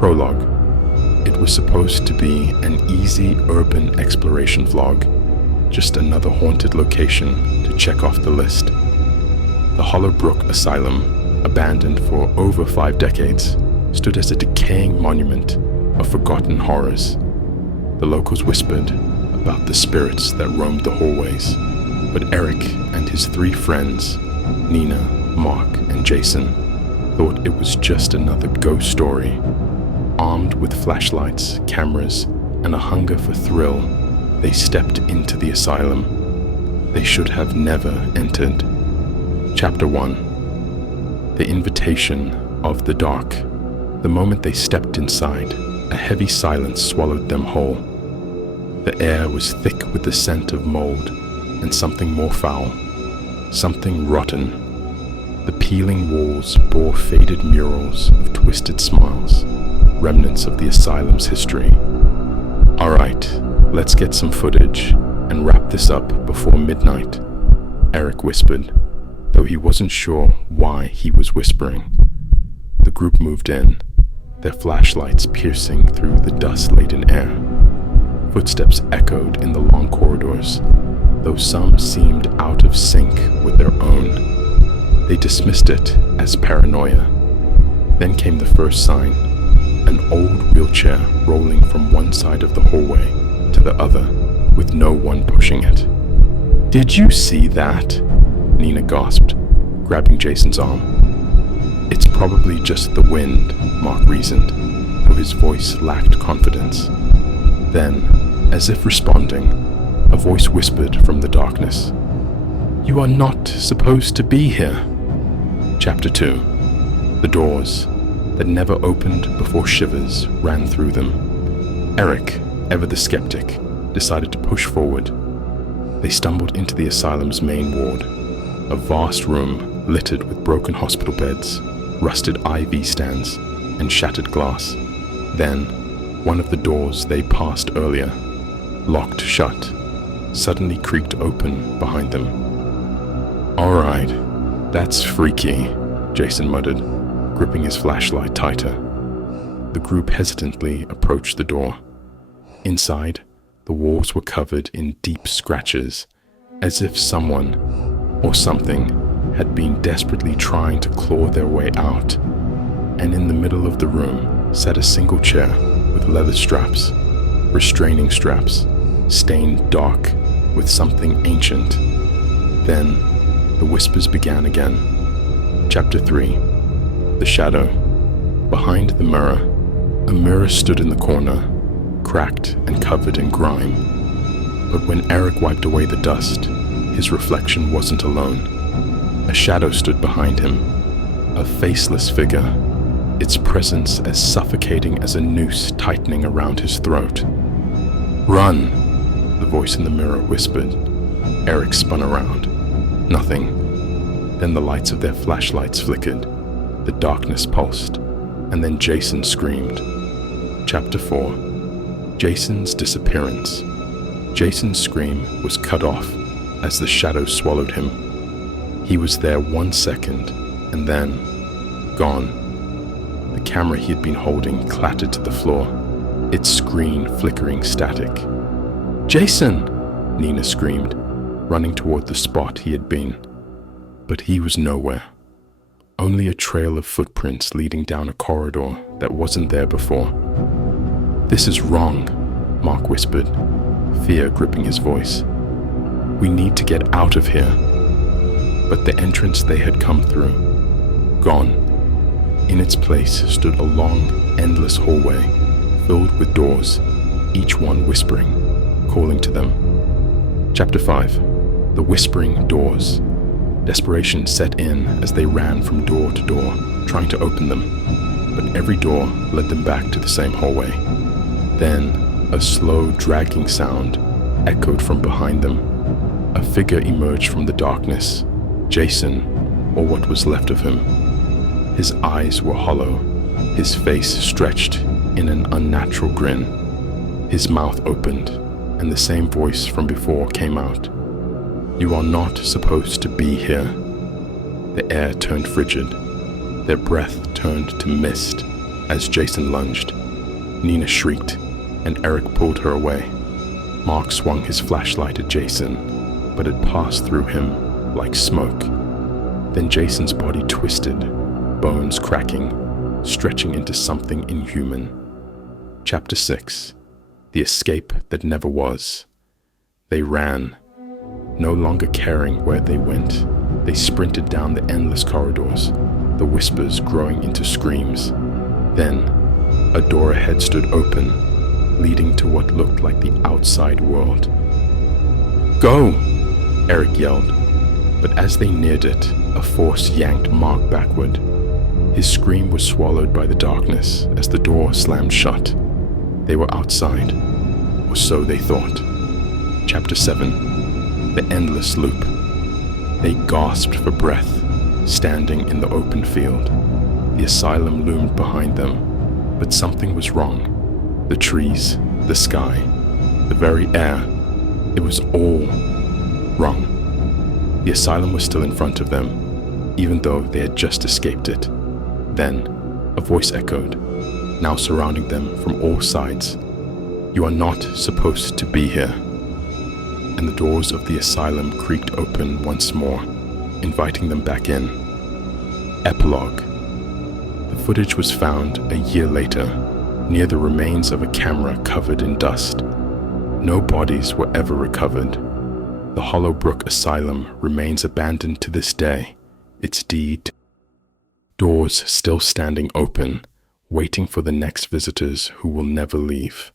Prologue. It was supposed to be an easy urban exploration vlog, just another haunted location to check off the list. The Hollowbrook Asylum, abandoned for over 5 decades, stood as a decaying monument of forgotten horrors. The locals whispered about the spirits that roamed the hallways, but Eric and his 3 friends, Nina, Mark, and Jason, thought it was just another ghost story. Armed with flashlights, cameras, and a hunger for thrill, they stepped into the asylum they should have never entered. Chapter 1. The Invitation of the Dark. The moment they stepped inside, a heavy silence swallowed them whole. The air was thick with the scent of mold and something more foul, something rotten. The peeling walls bore faded murals of twisted smiles, remnants of the asylum's history. "All right, let's get some footage and wrap this up before midnight," Eric whispered, though he wasn't sure why he was whispering. The group moved in, their flashlights piercing through the dust-laden air. Footsteps echoed in the long corridors, though some seemed out of sync with their own. They dismissed it as paranoia. Then came the first sign, an old wheelchair rolling from one side of the hallway to the other, with no one pushing it. "Did you see that?" Nina gasped, grabbing Jason's arm. "It's probably just the wind," Mark reasoned, though his voice lacked confidence. Then, as if responding, a voice whispered from the darkness, "You are not supposed to be here." Chapter 2. The doors that never opened before shivers ran through them. Eric, ever the skeptic, decided to push forward. They stumbled into the asylum's main ward, a vast room littered with broken hospital beds, rusted IV stands, and shattered glass. Then, one of the doors they passed earlier, locked shut, suddenly creaked open behind them. "All right, that's freaky," Jason muttered, gripping his flashlight tighter. The group hesitantly approached the door. Inside, the walls were covered in deep scratches, as if someone or something had been desperately trying to claw their way out. And in the middle of the room sat a single chair with leather straps, restraining straps, stained dark with something ancient. Then, the whispers began again. Chapter 3. The Shadow. Behind the mirror, a mirror stood in the corner, cracked and covered in grime. But when Eric wiped away the dust, his reflection wasn't alone. A shadow stood behind him, a faceless figure, its presence as suffocating as a noose tightening around his throat. "Run!" the voice in the mirror whispered. Eric spun around. Nothing. Then the lights of their flashlights flickered, the darkness pulsed, and then Jason screamed. Chapter 4. Jason's Disappearance. Jason's scream was cut off as the shadow swallowed him. He was there 1 second, and then, gone. The camera he had been holding clattered to the floor, its screen flickering static. "Jason!" Nina screamed, running toward the spot he had been. But he was nowhere. Only a trail of footprints leading down a corridor that wasn't there before. "This is wrong," Mark whispered, fear gripping his voice. "We need to get out of here." But the entrance they had come through, gone. In its place stood a long, endless hallway, filled with doors, each one whispering, calling to them. Chapter 5. The Whispering Doors. Desperation set in as they ran from door to door, trying to open them, but every door led them back to the same hallway. Then, a slow, dragging sound echoed from behind them. A figure emerged from the darkness, Jason, or what was left of him. His eyes were hollow, his face stretched in an unnatural grin. His mouth opened, and the same voice from before came out. "You are not supposed to be here." The air turned frigid. Their breath turned to mist as Jason lunged. Nina shrieked, and Eric pulled her away. Mark swung his flashlight at Jason, but it passed through him like smoke. Then Jason's body twisted, bones cracking, stretching into something inhuman. Chapter 6. The Escape That Never Was. They ran, no longer caring where they went. They sprinted down the endless corridors, the whispers growing into screams. Then, a door ahead stood open, leading to what looked like the outside world. "Go!" Eric yelled, but as they neared it, a force yanked Mark backward. His scream was swallowed by the darkness as the door slammed shut. They were outside, or so they thought. Chapter 7. The Endless Loop. They gasped for breath, standing in the open field. The asylum loomed behind them, but something was wrong. The trees, the sky, the very air, it was all wrong. The asylum was still in front of them, even though they had just escaped it. Then, a voice echoed, now surrounding them from all sides. "You are not supposed to be here." And the doors of the asylum creaked open once more, inviting them back in. Epilogue. The footage was found a year later, near the remains of a camera covered in dust. No bodies were ever recovered. The Hollowbrook Asylum remains abandoned to this day, its deed, doors still standing open, waiting for the next visitors who will never leave.